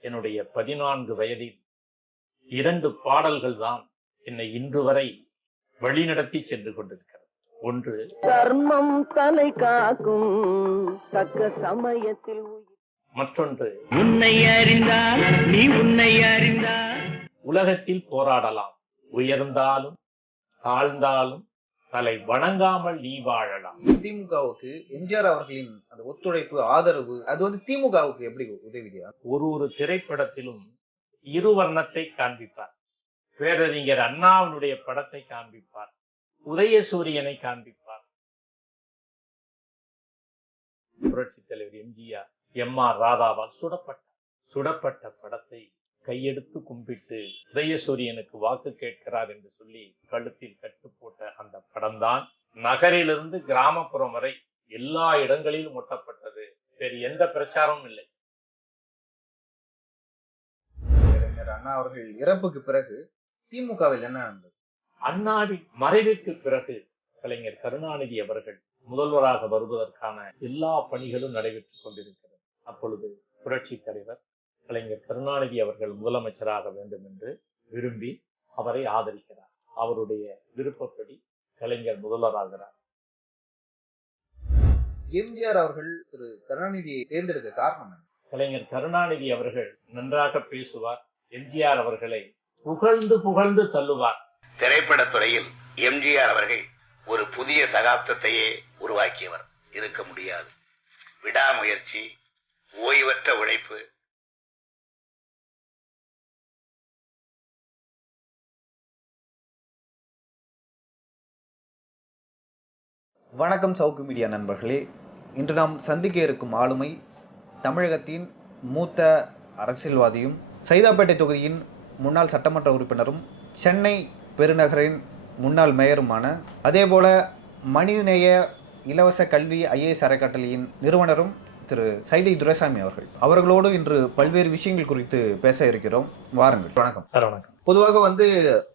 என்னுடைய பதினான்கு வயதில் இரண்டு பாடல்கள் தான் என்னை இன்று வரை வழிநடத்தி சென்று கொண்டிருக்கிறது. ஒன்று தர்மம் தலை காக்கும் தக்க சமயத்தில் மற்றொன்று உன்னை அறிந்தால் நீ உன்னை அறிந்தால். உலகத்தில் போராடலாம். உயர்ந்தாலும் தாழ்ந்தாலும் தலை வணங்காமல் நீ வாழலாம். திமுகவுக்கு எம்ஜிஆர் அவர்களின் அந்த ஒத்துழைப்பு ஆதரவு அது வந்து திமுகவுக்கு எப்படி உதவியா ஒரு ஒரு திரைப்படத்திலும் இரு வர்ணத்தை காண்பிப்பார். பேரறிஞர் அண்ணாவினுடைய படத்தை காண்பிப்பார். உதயசூரியனை காண்பிப்பார். புரட்சி தலைவர் எம்ஜிஆர் எம் ஆர் ராதாவால் சுடப்பட்டார் சுடப்பட்ட படத்தை கையெடுத்து கும்பிட்டு உதயசூரியனுக்கு வாக்கு கேட்கிறார் என்று சொல்லி கழுத்தில் கட்டு போட்ட அந்த படம்தான் நகரிலிருந்து கிராமப்புறம் வரை எல்லா இடங்களிலும் ஒட்டப்பட்டது. வேறு எந்த பிரச்சாரமும் இல்லை. அண்ணா அவர்கள் இறப்புக்கு பிறகு திமுகவில் என்ன நடந்தது? அண்ணாவின் மறைவிற்கு பிறகு கலைஞர் கருணாநிதி அவர்கள் முதல்வராக வருவதற்கான எல்லா பணிகளும் நடைபெற்றுக் கொண்டிருக்கிறது. அப்பொழுது புரட்சி தலைவர் கலைஞர் கருணாநிதி அவர்கள் முதலமைச்சராக வேண்டும் என்று விரும்பி அவரை ஆதரிக்கிறார். அவருடைய விருப்பப்படி கலைஞர் முதல்வராகிறார். எம்ஜிஆர் அவர்கள் திரு கருணாநிதியை தேர்ந்தெடுக்க காரணம் கலைஞர் கருணாநிதி அவர்கள் நன்றாக பேசுவார் எம்ஜிஆர் அவர்களை புகழ்ந்து புகழ்ந்து தள்ளுவார். திரைப்படத் துறையில் எம்ஜிஆர் அவர்கள் ஒரு புதிய சகாப்தத்தையே உருவாக்கியவர். இருக்க முடியாது. விடாமுயற்சி ஓய்வற்ற உழைப்பு வணக்கம் சவுக்கு மீடியா நண்பர்களே. இன்று நாம் சந்திக்க இருக்கும் ஆளுமை தமிழகத்தின் மூத்த அரசியல்வாதியும் சைதாப்பேட்டை தொகுதியின் முன்னாள் சட்டமன்ற உறுப்பினரும் சென்னை பெருநகரின் முன்னாள் மேயருமான அதேபோல மனிதநேய இலவச கல்வி ஐஏஎஸ் அறக்கட்டளையின் நிறுவனரும் திரு சைதை துரைசாமி அவர்கள். அவர்களோடு இன்று பல்வேறு விஷயங்கள் குறித்து பேச இருக்கிறோம். வாருங்கள். வணக்கம். சார் வணக்கம். பொதுவாக வந்து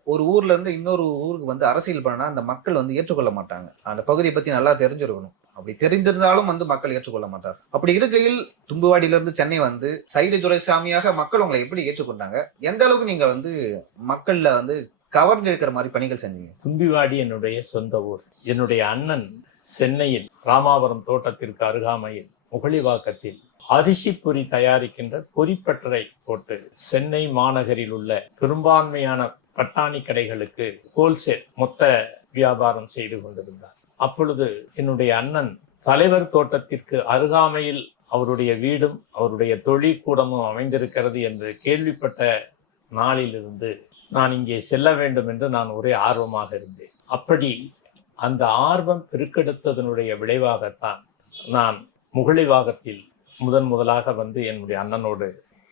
ஒரு ஊர்ல இருந்து இன்னொரு ஊருக்கு வந்து அரசியல் பண்ணா அந்த மக்கள் வந்து ஏற்றுக்கொள்ள மாட்டாங்க. அந்த பகுதியை பத்தி நல்லா தெரிஞ்சிருக்கணும். அப்படி தெரிந்திருந்தாலும் வந்து மக்கள் ஏற்றுக்கொள்ள மாட்டார் அப்படி இருக்கையில் தும்புவாடியில இருந்து சென்னை வந்து சைதை துரைசாமியாக மக்கள் உங்களை எப்படி ஏற்றுக்கொண்டாங்க? எந்த அளவுக்கு நீங்க வந்து மக்கள்ல வந்து கவர்ந்து இருக்கிற மாதிரி பணிகள் செஞ்சீங்க? தும்பிவாடி என்னுடைய சொந்த ஊர். என்னுடைய அண்ணன் சென்னையில் ராமாவரம் தோட்டத்திற்கு அருகாமையில் புகழிவாக்கத்தில் அரிசிப்பொறி தயாரிக்கின்ற பொறிப்பட்டறை போட்டு சென்னை மாநகரில் உள்ள பெரும்பான்மையான பட்டாணி கடைகளுக்கு ஹோல்சேல் மொத்த வியாபாரம் செய்து கொண்டிருந்தார். அப்பொழுது என்னுடைய அண்ணன் தலைவர் தோட்டத்திற்கு அருகாமையில் அவருடைய வீடும் அவருடைய தொழிற்கூடமும் அமைந்திருக்கிறது என்று கேள்விப்பட்ட நாளிலிருந்து நான் இங்கே செல்ல வேண்டும் என்று நான் ஒரே ஆர்வமாக இருந்தேன். அப்படி அந்த ஆர்வம் பெருக்கெடுத்ததனுடைய விளைவாகத்தான் நான் முகழிவாகத்தில் முதன் முதலாக வந்து என்னுடைய அண்ணனோடு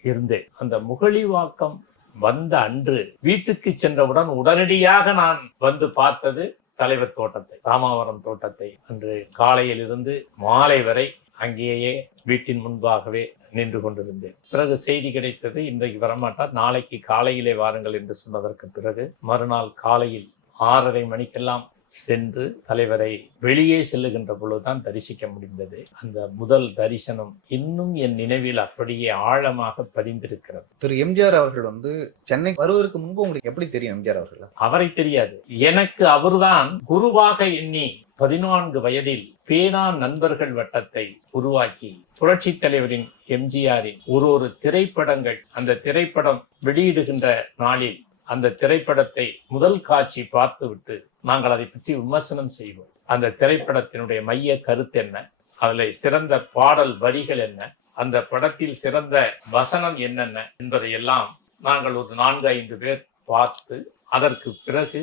இருந்தேன். அந்த முகலிவாக்கம் வந்த அன்று வீட்டுக்கு சென்றவுடன் உடனடியாக நான் வந்து பார்த்தது தலைவர் தோட்டத்தை ராமாவரம் தோட்டத்தை. அன்று காலையில் இருந்து மாலை வரை அங்கேயே வீட்டின் முன்பாகவே நின்று கொண்டிருந்தேன். பிறகு செய்தி கிடைத்தது இன்றைக்கு வரமாட்டார் நாளைக்கு காலையிலே வாருங்கள் என்று சொன்னதற்கு பிறகு மறுநாள் காலையில் ஆறரை மணிக்கெல்லாம் சென்று தலைவரை வெளியே செல்லுகின்ற பொழுதுதான் தரிசிக்க முடிந்தது. அந்த முதல் தரிசனம் இன்னும் என் நினைவில் அப்படியே ஆழமாக பதிந்திருக்கிறது. திரு எம்ஜிஆர் அவர்கள் வந்து சென்னை வருவதற்கு முன்பு உங்களுக்கு எப்படி தெரியும் எம்ஜிஆர் அவர்கள்? அவரை தெரியாது. எனக்கு அவர்தான் குருவாக எண்ணி பதினான்கு வயதில் பேனா நண்பர்கள் வட்டத்தை உருவாக்கி புரட்சி தலைவரின் எம்ஜிஆரின் ஒரு ஒரு திரைப்படங்கள் அந்த திரைப்படம் வெளியிடுகின்ற நாளில் அந்த திரைப்படத்தை முதல் காட்சி பார்த்துவிட்டு நாங்கள் அதை பற்றி விமர்சனம் செய்வோம். அந்த திரைப்படத்தினுடைய மைய கருத்து என்ன? அதில் சிறந்த பாடல் வரிகள் என்ன? அந்த படத்தில் சிறந்த வசனம் என்னென்ன? என்பதையெல்லாம் நாங்கள் ஒரு நான்கு ஐந்து பேர் பார்த்து அதற்கு பிறகு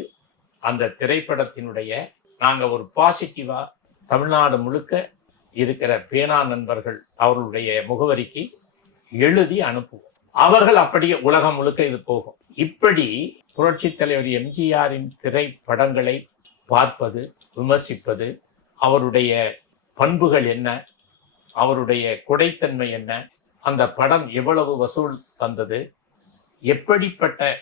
அந்த திரைப்படத்தினுடைய நாங்க ஒரு பாசிட்டிவா தமிழ்நாடு முழுக்க இருக்கிற பேனா நண்பர்கள் அவர்களுடைய முகவரிக்கு எழுதி அனுப்புவோம். அவர்கள் அப்படியே உலகம் முழுக்க இது போகும். இப்படி புரட்சி தலைவர் எம்ஜிஆரின் திரைப்படங்களை பார்ப்பது விமர்சிப்பது அவருடைய பண்புகள் என்ன அவருடைய கொடைத்தன்மை என்ன அந்த படம் எவ்வளவு வசூல் தந்தது எப்படிப்பட்ட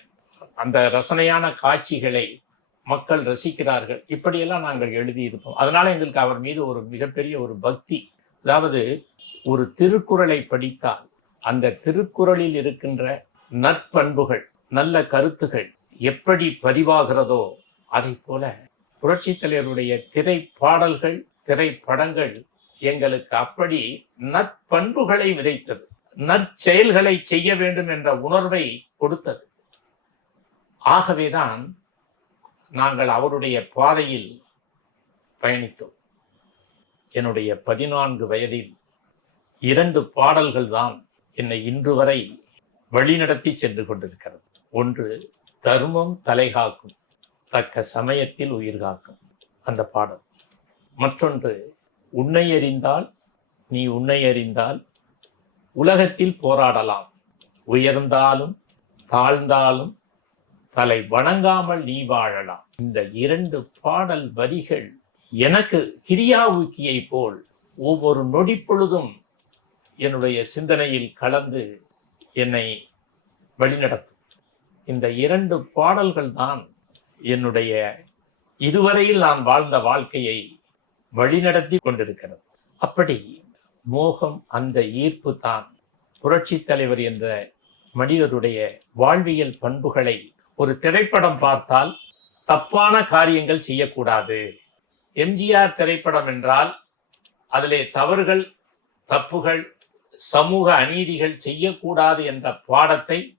அந்த ரசனையான காட்சிகளை மக்கள் ரசிக்கிறார்கள் இப்படியெல்லாம் நாங்கள் எழுதியிருப்போம். அதனால எங்களுக்கு அவர் மீது ஒரு மிகப்பெரிய ஒரு பக்தி. அதாவது ஒரு திருக்குறளை படித்தால் அந்த திருக்குறளில் இருக்கின்ற நற்பண்புகள் நல்ல கருத்துகள் எப்படி பதிவாகிறதோ அதை போல புரட்சி தலைவருடைய திரைப்பாடல்கள் திரைப்படங்கள் எங்களுக்கு அப்படி நற்பண்புகளை விதைத்தது நற்செயல்களை செய்ய வேண்டும் என்ற உணர்வை கொடுத்தது. ஆகவேதான் நாங்கள் அவருடைய பாதையில் பயணித்தோம். என்னுடைய பதினான்கு வயதில் இரண்டு பாடல்கள் தான் என்னை இன்று வரை வழிநடத்தி சென்று கொண்டிருக்கிறது. ஒன்று தர்மம் தலைகாக்கும் தக்க சமயத்தில் உயிர் காக்கும் அந்த பாடல். மற்றொன்று உன்னை அறிந்தால் நீ உன்னை அறிந்தால் உலகத்தில் போராடலாம். உயர்ந்தாலும் தாழ்ந்தாலும் தலை வணங்காமல் நீ வாழலாம். இந்த இரண்டு பாடல் வரிகள் எனக்கு கிரியா ஊக்கியை போல் ஒவ்வொரு நொடி பொழுதும் என்னுடைய சிந்தனையில் கலந்து என்னை வழிநடத்தும் இந்த இரண்டு பாடல்கள் தான் என்னுடைய இதுவரையில் நான் வாழ்ந்த வாழ்க்கையை வழிநடத்தி கொண்டிருக்கிறது. அப்படி மோகம் அந்த ஈர்ப்பு தான். புரட்சி தலைவர் என்ற மனிதருடைய வாழ்வியல் பண்புகளை ஒரு திரைப்படம் பார்த்தால் தப்பான காரியங்கள் செய்யக்கூடாது. எம்ஜிஆர் திரைப்படம் என்றால் அதிலே தவறுகள் தப்புகள் சமூக அநீதிகள் செய்யக்கூடாது என்ற பாடத்தை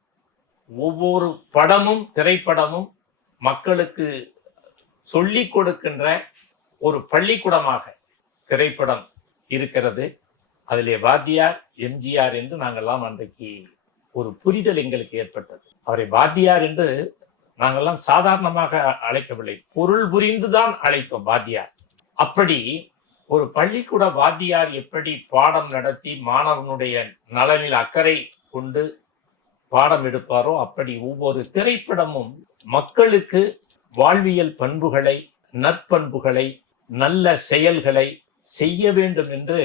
ஒவ்வொரு படமும் திரைப்படமும் மக்களுக்கு சொல்லிக் கொடுக்கின்ற ஒரு பள்ளிக்கூடமாக திரைப்படம் இருக்கிறது. அதிலே வாத்தியார் எம்ஜிஆர் என்று நாங்கள்லாம் அன்றைக்கு ஒரு புரிதல் எங்களுக்கு ஏற்பட்டது. அவரை வாத்தியார் என்று நாங்கள்லாம் சாதாரணமாக அழைக்கவில்லை. பொருள் புரிந்துதான் அழைத்தோம் வாத்தியார். அப்படி ஒரு பள்ளிக்கூட வாத்தியார் எப்படி பாடம் நடத்தி மாணவனுடைய நலனில் அக்கறை கொண்டு பாடம் எடுப்பாரோ அப்படி ஒவ்வொரு திரைப்படமும் மக்களுக்கு வாழ்வியல் பண்புகளை நற்பண்புகளை நல்ல செயல்களை செய்ய வேண்டும் என்று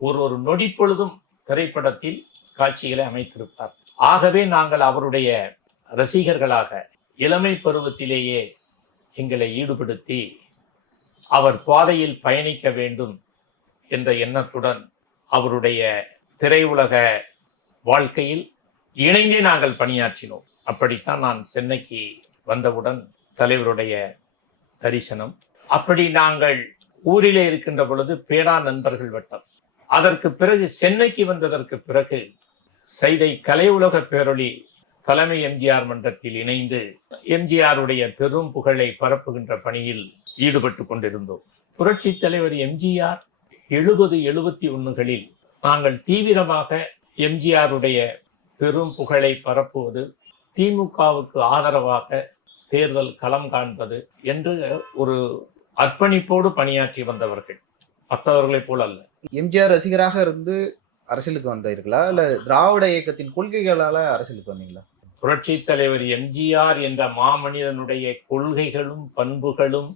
ஒரு ஒரு நொடி பொழுதும் திரைப்படத்தில் காட்சிகளை அமைத்திருப்பார். ஆகவே நாங்கள் அவருடைய ரசிகர்களாக இளமை பருவத்திலேயே எங்களை ஈடுபடுத்தி அவர் பாதையில் பயணிக்க வேண்டும் என்ற எண்ணத்துடன் அவருடைய திரையுலக வாழ்க்கையில் இணைந்தே நாங்கள் பணியாற்றினோம். அப்படித்தான் நான் சென்னைக்கு வந்தவுடன் தலைவருடைய தரிசனம். அப்படி நாங்கள் ஊரிலே இருக்கின்ற பொழுது பேடா நண்பர்கள் வட்டம். அதற்கு பிறகு சென்னைக்கு வந்ததற்கு பிறகு சைதை கலை உலக பேரொளி தலைமை எம்ஜிஆர் மன்றத்தில் இணைந்து எம்ஜிஆருடைய பெரும் புகழை பரப்புகின்ற பணியில் ஈடுபட்டு கொண்டிருந்தோம். புரட்சி தலைவர் எம்ஜிஆர் எழுபது எழுபத்தி ஒன்றுகளில் நாங்கள் தீவிரமாக எம்ஜிஆருடைய பெரும் புகழை பரப்புவது திமுகவுக்கு ஆதரவாக தேர்தல் களம் காண்பது என்று ஒரு அர்ப்பணிப்போடு பணியாற்றி வந்தவர்கள். மற்றவர்களைப் போல் அல்ல. எம்ஜிஆர் ரசிகராக இருந்து அரசியலுக்கு வந்தீர்களா? இல்ல திராவிட இயக்கத்தின் கொள்கைகளால அரசியலுக்கு வந்தீங்களா? புரட்சி தலைவர் எம்ஜிஆர் என்ற மாமனிதனுடைய கொள்கைகளும் பண்புகளும்.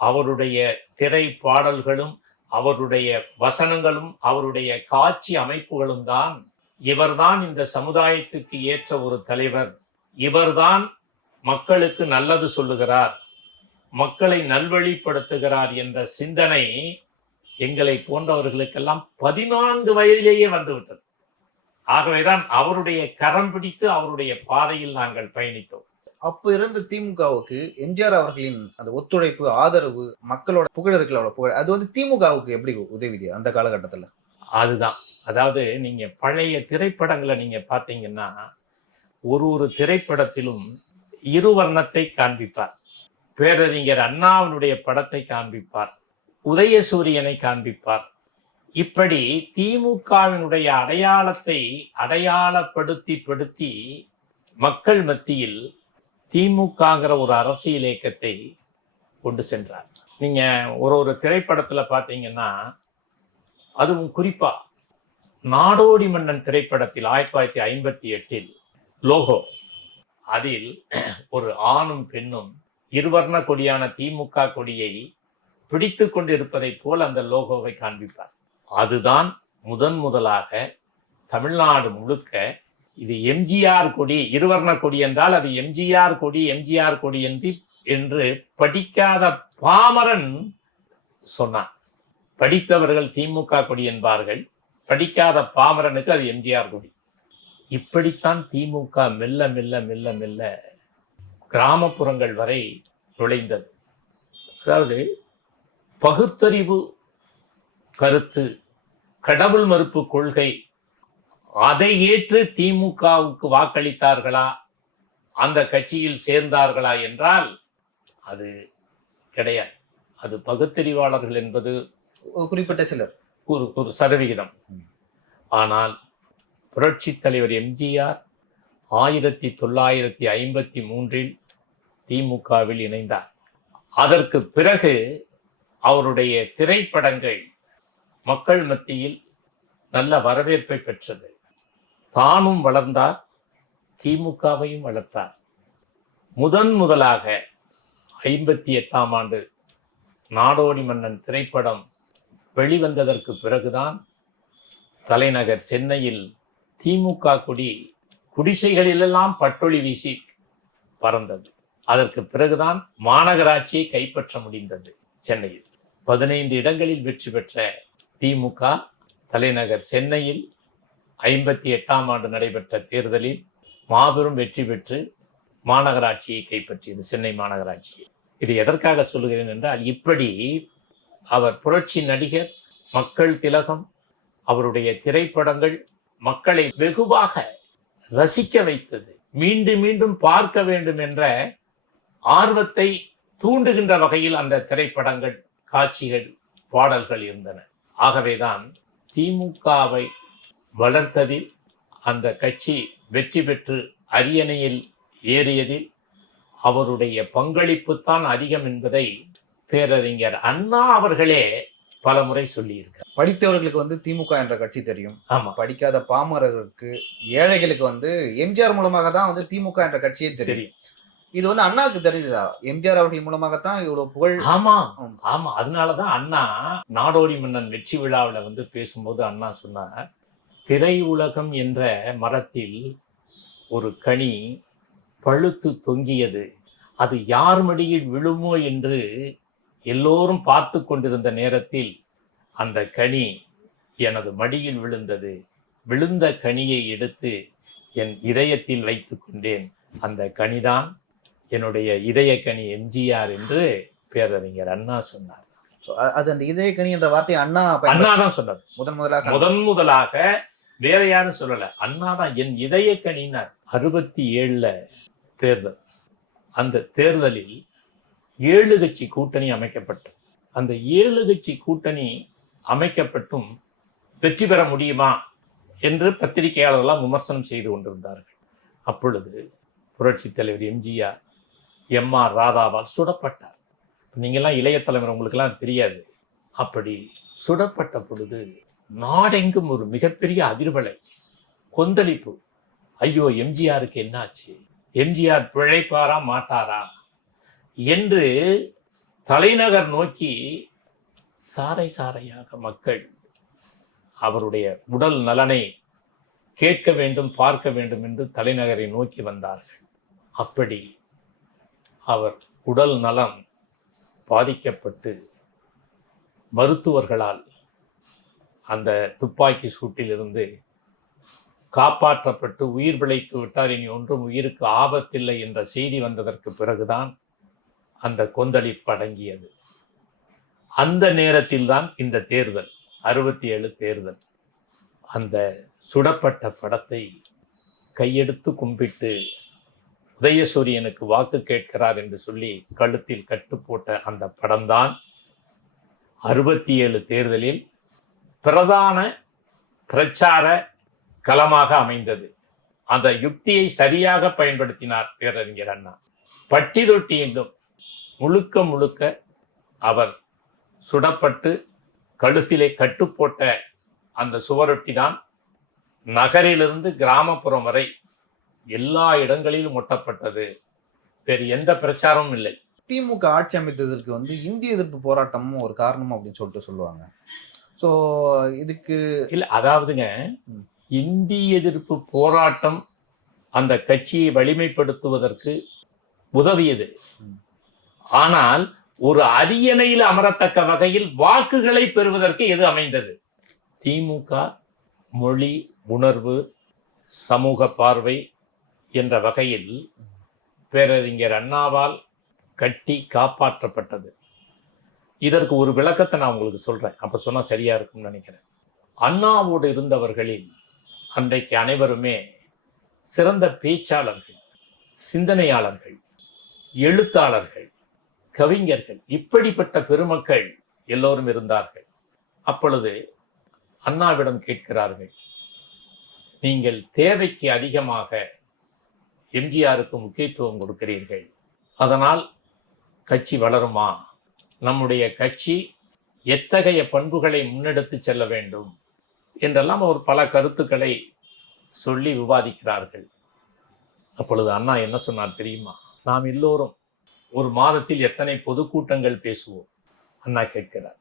அவருடைய திரை பாடல்களும் அவருடைய வசனங்களும் அவருடைய காட்சி அமைப்புகளும் தான் இவர்தான் இந்த சமுதாயத்துக்கு ஏற்ற ஒரு தலைவர் இவர்தான் மக்களுக்கு நல்லது சொல்லுகிறார் மக்களை நல்வழிப்படுத்துகிறார் என்ற சிந்தனை எங்களை போன்றவர்களுக்கெல்லாம் பதினான்கு வயதிலேயே வந்துவிட்டது ஆகவேதான் அவருடைய கரம் பிடித்து அவருடைய பாதையில் நாங்கள் பயணித்தோம். அப்ப இருந்த திமுகவுக்கு எம்ஜிஆர் அவர்களின் அந்த ஒத்துழைப்பு ஆதரவு மக்களோட புகழ் இருக்கலோட புகழ் அது வந்து திமுகவுக்கு எப்படி உதவிது அந்த காலகட்டத்துல? அதுதான். அதாவது நீங்க பழைய திரைப்படங்களை நீங்க பார்த்தீங்கன்னா ஒரு ஒரு திரைப்படத்திலும் இருவர்ணத்தை காண்பிப்பார். பேரறிஞர் அண்ணாவினுடைய படத்தை காண்பிப்பார். உதயசூரியனை காண்பிப்பார். இப்படி திமுகவினுடைய அடையாளத்தை அடையாளப்படுத்தி படுத்தி மக்கள் மத்தியில் திமுகங்கிற ஒரு அரசியல் இயக்கத்தை கொண்டு சென்றார். நீங்க ஒரு ஒரு திரைப்படத்துல பாத்தீங்கன்னா அதுவும் குறிப்பா நாடோடி மன்னன் திரைப்படத்தில் ஆயிரத்தி தொள்ளாயிரத்தி ஐம்பத்தி எட்டில் லோகோ அதில் ஒரு ஆணும் பெண்ணும் இருவர்ண கொடியான திமுக கொடியை பிடித்து கொண்டிருப்பதைப் போல் அந்த லோகோவை காண்பிப்பார். அதுதான் முதன் முதலாக தமிழ்நாடு முழுக்க இது எம்ஜிஆர் கொடி இருவர்ண கொடி என்றால் அது எம்ஜிஆர் கொடி எம்ஜிஆர் கொடி என்று என்று படிக்காத பாமரன் சொன்னான். படித்தவர்கள் திமுக கொடி என்பார்கள். படிக்காத பாமரனுக்கு அது எம்ஜிஆர் கொடி. இப்படித்தான் திமுக மெல்ல மெல்ல மெல்ல மெல்ல கிராமப்புறங்கள் வரை நுழைந்தது. அதாவது பகுத்தறிவு கருத்து. கடவுள் மறுப்பு கொள்கை. அதை ஏற்று திமுகவுக்கு வாக்களித்தார்களா? அந்த கட்சியில் சேர்ந்தார்களா என்றால் அது கிடையாது. அது பகுத்தறிவாளர்கள் என்பது குறிப்பிட்ட சிலர். ஒரு ஒரு சதவிகிதம். ஆனால் புரட்சி தலைவர் எம்ஜிஆர் ஆயிரத்தி தொள்ளாயிரத்தி ஐம்பத்தி மூன்றில் திமுகவில் இணைந்தார். அதற்கு பிறகு அவருடைய திரைப்படங்கள் மக்கள் மத்தியில் நல்ல வரவேற்பை பெற்றது. தானும் வளர்ந்தார் திமுகவையும் வளர்த்தார். முதன் முதலாக ஐம்பத்தி எட்டாம் ஆண்டு நாடோடி மன்னன் திரைப்படம் வெளிவந்ததற்கு பிறகுதான் தலைநகர் சென்னையில் திமுக கொடி குடிசைகளிலெல்லாம் பட்டொளி வீசி பறந்தது. அதற்கு பிறகுதான் மாநகராட்சியை கைப்பற்ற முடிந்தது சென்னையில். பதினைந்து இடங்களில் வெற்றி பெற்ற திமுக தலைநகர் சென்னையில் ஐம்பத்தி எட்டாம் ஆண்டு நடைபெற்ற தேர்தலில் மாபெரும் வெற்றி பெற்று மாநகராட்சியை கைப்பற்றியது சென்னை மாநகராட்சியை இது எதற்காக சொல்லுகிறேன் என்றால் இப்படி அவர் புரட்சி நடிகர் மக்கள் திலகம் அவருடைய திரைப்படங்கள் மக்களை வெகுவாக ரசிக்க வைத்தது மீண்டும் மீண்டும் பார்க்க வேண்டும் என்ற ஆர்வத்தை தூண்டுகின்ற வகையில் அந்த திரைப்படங்கள் காட்சிகள் பாடல்கள் இருந்தன. ஆகவேதான் திமுகவை வளர்த்ததில் அந்த கட்சி வெற்றி பெற்று அரியணையில் ஏறியதில் அவருடைய பங்களிப்பு தான் அதிகம் என்பதை பேரறிஞர் அண்ணா அவர்களே பலமுறை சொல்லியிருக்கார் படித்தவர்களுக்கு வந்து திமுக என்ற கட்சி தெரியும். ஆமா. படிக்காத பாமரர்களுக்கு ஏழைகளுக்கு வந்து எம்ஜிஆர் மூலமாக தான் வந்து திமுக என்ற கட்சியே தெரியும். இது வந்து அண்ணாவுக்கு தெரிஞ்சதா? எம்ஜிஆர் அவர்கள் மூலமாகத்தான் இவ்வளவு புகழ் ஆமா. ஆமா. அதனாலதான் அண்ணா நாடோடி மன்னன் வெற்றி விழாவுல வந்து பேசும்போது அண்ணா சொன்னார் திரை உலகம் என்ற மரத்தில் ஒரு கனி பழுத்து தொங்கியது. அது யார் மடியில் விழுமோ என்று எல்லோரும் பார்த்து கொண்டிருந்த நேரத்தில் அந்த கனி எனது மடியில் விழுந்தது. விழுந்த கனியை எடுத்து என் இதயத்தில் வைத்துக் கொண்டேன். அந்த கனிதான் என்னுடைய இதய கனி எம்ஜிஆர் என்று பேரறிஞர் அண்ணா சொன்னார். அது அந்த இதயக்கணி என்ற வார்த்தை அண்ணா அண்ணா தான் சொன்னார். முதன் முதலாக முதன் முதலாக வேற யாரும் சொல்லல. அண்ணா தான் என் இதய கனினார் அறுபத்தி ஏழுல தேர்தல். அந்த தேர்தலில் ஏழு கட்சி கூட்டணி அமைக்கப்பட்டது அந்த ஏழு கட்சி கூட்டணி அமைக்கப்பட்டும் வெற்றி பெற முடியுமா என்று பத்திரிகையாளர்கள்லாம் விமர்சனம் செய்து கொண்டிருந்தார்கள். அப்பொழுது புரட்சி தலைவர் எம்ஜிஆர் எம் ஆர் ராதாவால் சுடப்பட்டார். நீங்கள்லாம் இளைய தலைவர் உங்களுக்கெல்லாம் தெரியாது. அப்படி சுடப்பட்ட பொழுது நாடெங்கும் ஒரு மிகப்பெரிய அதிர்வலை கொந்தளிப்பு. ஐயோ எம்ஜிஆருக்கு என்னாச்சு? எம்ஜிஆர் பிழைப்பாரா மாட்டாரா? என்று தலைநகர் நோக்கி சாறை சாறையாக மக்கள் அவருடைய உடல் நலனை கேட்க வேண்டும் பார்க்க வேண்டும் என்று தலைநகரை நோக்கி வந்தார்கள். அப்படி அவர் உடல் நலம் பாதிக்கப்பட்டு மருத்துவர்களால் அந்த துப்பாக்கி சூட்டிலிருந்து காப்பாற்றப்பட்டு உயிர் பிழைத்து விட்டார். இனி ஒன்றும் உயிருக்கு ஆபத்தில்லை என்ற செய்தி வந்ததற்கு பிறகுதான் அந்த கொந்தளிப்பு அடங்கியது. அந்த நேரத்தில்தான் இந்த தேர்தல் அறுபத்தி ஏழு தேர்தல். அந்த சுடப்பட்ட படத்தை கையெடுத்து கும்பிட்டு உதயசூரியனுக்கு வாக்கு கேட்கிறார் என்று சொல்லி கழுத்தில் கட்டு போட்ட அந்த படம்தான் அறுபத்தி ஏழு தேர்தலில் பிரதான பிரச்சார களமாக அமைந்தது. அந்த யுக்தியை சரியாக பயன்படுத்தினார் பேரறிஞர் அண்ணா. பட்டி தொட்டி எங்கும் முழுக்க முழுக்க அவர் சுடப்பட்டு கழுத்திலே கட்டுப்போட்ட அந்த சுவரொட்டி தான் நகரிலிருந்து கிராமப்புறம் வரை எல்லா இடங்களிலும் ஒட்டப்பட்டது. வேறு எந்த பிரச்சாரமும் இல்லை. திமுக ஆட்சி அமைத்ததற்கு வந்து இந்திய எதிர்ப்பு போராட்டமும் ஒரு காரணம் அப்படின்னு சொல்லிட்டு சொல்லுவாங்க. ஸோ இதுக்கு இல்ல அதாவதுங்க. இந்திய எதிர்ப்பு போராட்டம் அந்த கட்சியை வலிமைப்படுத்துவதற்கு உதவியது. ஆனால் ஒரு அரியணையில் அமரத்தக்க வகையில் வாக்குகளை பெறுவதற்கு எது அமைந்தது? திமுக மொழி உணர்வு சமூக பார்வை என்ற வகையில் பேரறிஞர் அண்ணாவால் கட்டி காப்பாற்றப்பட்டது. இதற்கு ஒரு விளக்கத்தை நான் உங்களுக்கு சொல்றேன். அப்ப சொன்னா சரியா இருக்கும்னு நினைக்கிறேன். அண்ணாவோடு இருந்தவர்களில் அன்றைக்கு அனைவருமே சிறந்த பேச்சாளர்கள் சிந்தனையாளர்கள் எழுத்தாளர்கள் கவிஞர்கள் இப்படிப்பட்ட பெருமக்கள் எல்லோரும் இருந்தார்கள். அப்பொழுது அண்ணாவிடம் கேட்கிறார்கள் நீங்கள் தேவைக்கு அதிகமாக எம்ஜிஆருக்கு முக்கியத்துவம் கொடுக்கிறீர்கள். அதனால் கட்சி வளருமா? நம்முடைய கட்சி எத்தகைய பண்புகளை முன்னெடுத்து செல்ல வேண்டும்? என்றெல்லாம் அவர் பல கருத்துக்களை சொல்லி விவாதிக்கிறார்கள். அப்பொழுது அண்ணா என்ன சொன்னார் தெரியுமா? நாம் எல்லோரும் ஒரு மாதத்தில் எத்தனை பொதுக்கூட்டங்கள் பேசுவோம்? அண்ணா கேட்கிறார்.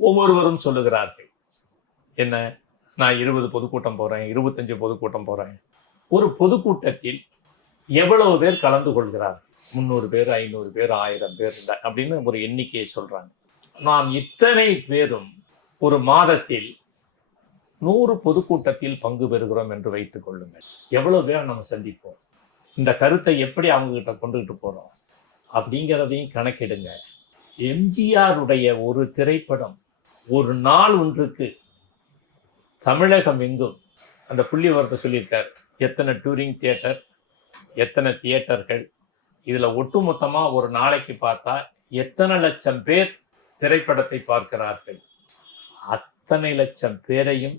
ஒவ்வொருவரும் சொல்லுகிறார்கள். என்ன? நான் இருபது பொதுக்கூட்டம் போகிறேன் இருபத்தஞ்சு பொதுக்கூட்டம் போகிறேன் ஒரு பொதுக்கூட்டத்தில் எவ்வளவு பேர் கலந்து கொள்கிறார் முந்நூறு பேர் ஐநூறு பேர் ஆயிரம் பேர் இந்த- அப்படின்னு ஒரு எண்ணிக்கையை சொல்கிறாங்க நாம் இத்தனை பேரும் ஒரு மாதத்தில் நூறு பொதுக்கூட்டத்தில் பங்கு பெறுகிறோம் என்று வைத்துக் கொள்ளுங்கள். எவ்வளவு பேர் நம்ம சந்திப்போம்? இந்த கருத்தை எப்படி அவங்கக்கிட்ட கொண்டுகிட்டு போகிறோம் அப்படிங்கிறதையும் கணக்கிடுங்க. எம்ஜிஆருடைய ஒரு திரைப்படம் ஒரு நாள் ஒன்றுக்கு தமிழகம் எங்கும் அந்த புள்ளி வரத்தை சொல்லியிருக்கார். எத்தனை டூரிங் தியேட்டர் எத்தனை தியேட்டர்கள்? இதில் ஒட்டுமொத்தமாக ஒரு நாளைக்கு பார்த்தா எத்தனை லட்சம் பேர் திரைப்படத்தை பார்க்கிறார்கள்? அத்தனை லட்சம் பேரையும்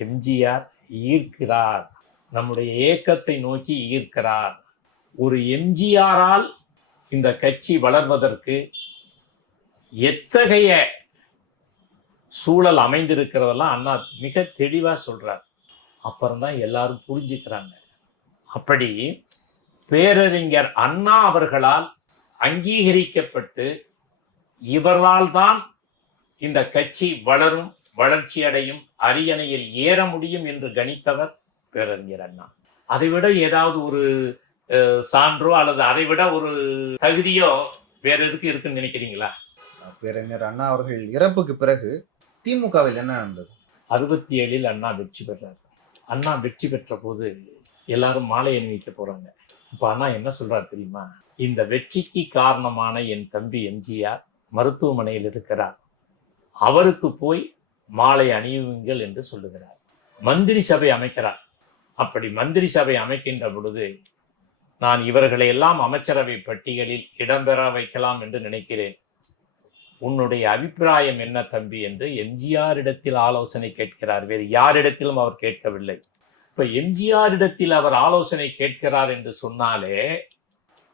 எம்ஜிஆர் ஈர்க்கிறார். நம்முடைய ஏக்கத்தை நோக்கி ஈர்க்கிறார். ஒரு எம்ஜிஆரால் இந்த கட்சி வளர்வதற்கு எத்தகைய சூழல் அமைந்திருக்கிறதெல்லாம் அண்ணா மிக சொல்கிறார் அப்புறம் தான் எல்லாரும் புரிஞ்சுக்கிறாங்க. அப்படி பேரறிஞர் அண்ணா அவர்களால் அங்கீகரிக்கப்பட்டு இவரால் தான் இந்த கட்சி வளரும் வளர்ச்சி அடையும் அரியணையில் ஏற முடியும் என்று கணித்தவர் பேரறிஞர் அண்ணா. அதை விட ஏதாவது ஒரு சான்றோ அல்லது அதை விட ஒரு தகுதியோ வேற எதுக்கு இருக்குன்னு நினைக்கிறீங்களா? பேரறிஞர் அண்ணா அவர்கள் இறப்புக்கு பிறகு திமுகவில் என்ன நடந்தது? அறுபத்தி ஏழில் அண்ணா வெற்றி பெற்றார். அண்ணா வெற்றி பெற்ற போது எல்லாரும் மாலை அணிவிக்க போறாங்க. இப்போ அண்ணா என்ன சொல்கிறார் தெரியுமா? இந்த வெற்றிக்கு காரணமான என் தம்பி எம்ஜிஆர் மருத்துவமனையில் இருக்கிறார். அவருக்கு போய் மாலை அணியுங்கள் என்று சொல்லுகிறார். மந்திரி சபை அமைக்கிறார். அப்படி மந்திரி சபை அமைக்கின்ற பொழுது நான் இவர்களை எல்லாம் அமைச்சரவை பட்டியலில் இடம்பெற வைக்கலாம் என்று நினைக்கிறேன். உன்னுடைய அபிப்பிராயம் என்ன தம்பி என்று எம்ஜிஆர் இடத்தில் ஆலோசனை கேட்கிறார். வேறு யாரிடத்திலும் அவர் கேட்கவில்லை. இப்ப எம்ஜிஆர் இடத்தில் அவர் ஆலோசனை கேட்கிறார் என்று சொன்னாலே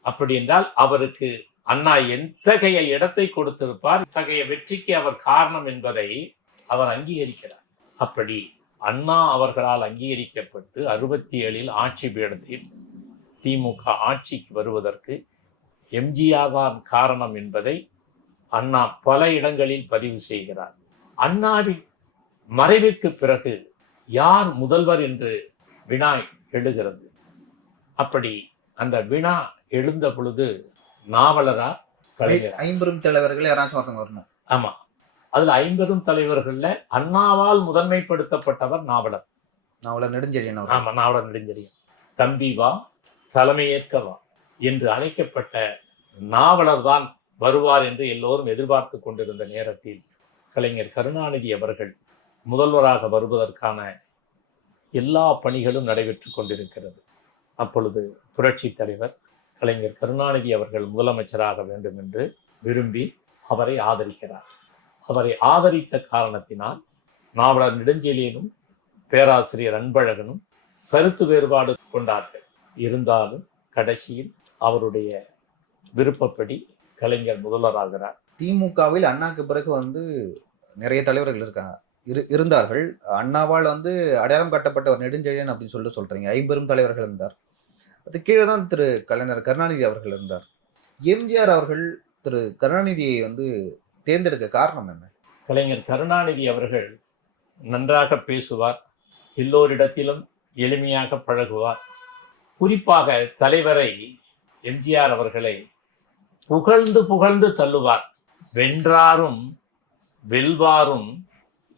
அப்படி என்றால் அவருக்கு அண்ணா எத்தகைய இடத்தை கொடுத்திருப்பார் இத்தகைய வெற்றிக்கு அவர் காரணம் என்பதை அவர் அங்கீகரிக்கிறார். அப்படி அண்ணா அவர்களால் அங்கீகரிக்கப்பட்டு அறுபத்தி ஏழில் ஆட்சி பீடத்தில் திமுக ஆட்சிக்கு வருவதற்கு எம்ஜிஆர் தான் காரணம் என்பதை அண்ணா பல இடங்களில் பதிவு செய்கிறார். அண்ணாவின் மறைவுக்கு பிறகு யார் முதல்வர் என்று வினா எழுகிறது. அப்படி அந்த வினா எழுந்த பொழுது நாவலரா ஐம்பெரும் தலைவர்கள் யாராச்சும் ஒருத்தவங்க வரணும். ஆமா. அதுல ஐம்பெரும் தலைவர்கள்ல அண்ணாவால் முதன்மைப்படுத்தப்பட்டவர் நாவலர். நாவலர் நெடுஞ்செழியன் அவர்கள். ஆமா நாவலர் நெடுஞ்செழியன். தம்பி வா தலைமையேற்க வா என்று அழைக்கப்பட்ட நாவலர் தான் வருவார் என்று எல்லோரும் எதிர்பார்த்து கொண்டிருந்த நேரத்தில் கலைஞர் கருணாநிதி அவர்கள் முதல்வராக வருவதற்கான எல்லா பணிகளும் நடைபெற்று கொண்டிருக்கிறது. அப்பொழுது புரட்சி தலைவர் கலைஞர் கருணாநிதி அவர்கள் முதலமைச்சராக வேண்டும் என்று விரும்பி அவரை ஆதரிக்கிறார். அவரை ஆதரித்த காரணத்தினால் நாவலர் நெடுஞ்செழியனும் பேராசிரியர் அன்பழகனும் கருத்து வேறுபாடு கொண்டார்கள். இருந்தாலும் கடைசியில் அவருடைய விருப்பப்படி கலைஞர் முதல்வராகிறார். திமுகவில் அண்ணாக்கு பிறகு வந்து நிறைய தலைவர்கள் இருக்காங்க. இரு இருந்தார்கள். அண்ணாவால் வந்து அடையாளம் காட்டப்பட்ட ஒரு நெடுஞ்செழியன் அப்படின்னு சொல்லிட்டு சொல்றீங்க. ஐம்பெரும் தலைவர்கள் இருந்தார். அது கீழே தான் திரு கலைஞர் கருணாநிதி அவர்கள் இருந்தார். எம்ஜிஆர் அவர்கள் திரு கருணாநிதியை வந்து தேர்ந்தெடுக்க காரணம் என்ன? கலைஞர் கருணாநிதி அவர்கள் நன்றாக பேசுவார் எல்லோரிடத்திலும் எளிமையாக பழகுவார். குறிப்பாக தலைவரை எம்ஜிஆர் அவர்களை புகழ்ந்து புகழ்ந்து தள்ளுவார். வென்றாரும் வெல்வாரும்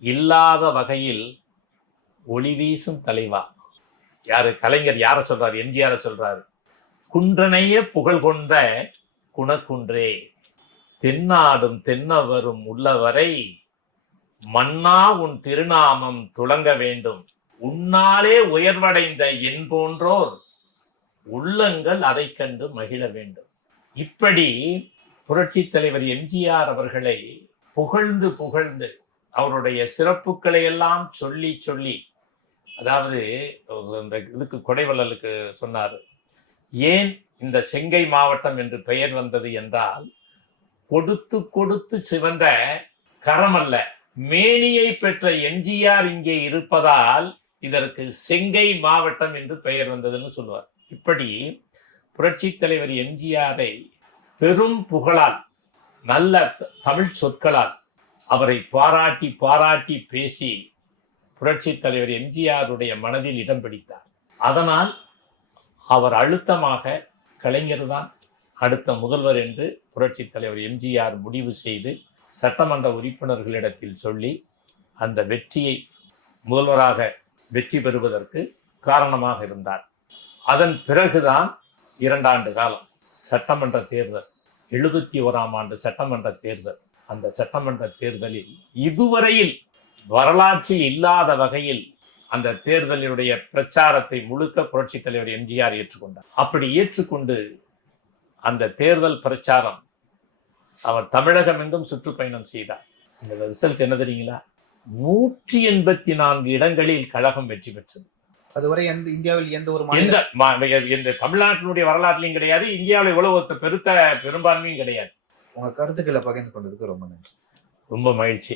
இல்லாத வகையில் ஒளி வீசும் தலைவா. யாரு? கலைஞர் யாரை சொல்றாரு? எம்ஜிஆரை சொல்றாரு. குன்றனையே புகழ் கொண்ட குணக்குன்றே. தென்னாடும் தென்னவரும் உள்ளவரை மன்னா உன் திருநாமம் துளங்க வேண்டும். உன்னாலே உயர்வடைந்த என் போன்றோர் உள்ளங்கள் அதை கண்டு மகிழ வேண்டும். இப்படி புரட்சி தலைவர் எம்ஜிஆர் அவர்களை புகழ்ந்து புகழ்ந்து அவருடைய சிறப்புகளை எல்லாம் சொல்லி சொல்லி அதாவது இந்த இதுக்கு கொடைவள்ளலுக்கு சொன்னார். ஏன் இந்த செங்கை மாவட்டம் என்று பெயர் வந்தது என்றால் கொடுத்து கொடுத்து சிவந்த கரமல்ல மேனியை பெற்ற எம்ஜிஆர் இங்கே இருப்பதால் இதற்கு செங்கை மாவட்டம் என்று பெயர் வந்ததுன்னு சொல்லுவார். இப்படி புரட்சி தலைவர் எம்ஜிஆரை பெரும் புகழால் நல்ல த- தமிழ் சொற்களால் அவரை பாராட்டி பாராட்டி பேசி புரட்சி தலைவர் எம்ஜிஆருடைய மனதில் இடம் பிடித்தார். அதனால் அவர் அழுத்தமாக கலைஞர் தான் அடுத்த முதல்வர் என்று புரட்சி தலைவர் எம்ஜிஆர் முடிவு செய்து சட்டமன்ற உறுப்பினர்களிடத்தில் சொல்லி அந்த வெற்றியை முதல்வராக வெற்றி பெறுவதற்கு காரணமாக இருந்தார். அதன் பிறகுதான் இரண்டாண்டு காலம் சட்டமன்ற தேர்தல் எழுபத்தி ஓராம் ஆண்டு சட்டமன்ற தேர்தல் அந்த சட்டமன்ற தேர்தலில் இதுவரையில் வரலாற்றில் இல்லாத வகையில் அந்த தேர்தலினுடைய பிரச்சாரத்தை முழுக்க புரட்சித் தலைவர் எம்ஜிஆர் ஏற்றுக்கொண்டார். அப்படி ஏற்றுக்கொண்டு அந்த தேர்தல் பிரச்சாரம் அவர் தமிழகம் எங்கும் சுற்றுப்பயணம் செய்தார். இந்த ரிசல்ட் என்ன தெரியுங்களா? நூற்றி எண்பத்தி நான்கு இடங்களில் கழகம் வெற்றி பெற்றது. அதுவரை எந்த இந்தியாவில் எந்த ஒரு எந்த இந்த தமிழ்நாட்டினுடைய வரலாற்றிலையும் கிடையாது இந்தியாவில் இவ்வளவு பெருத்த பெரும்பான்மையும் கிடையாது. உங்க கருத்துக்களை பகிர்ந்து கொண்டதுக்கு ரொம்ப நன்றி. ரொம்ப மகிழ்ச்சி.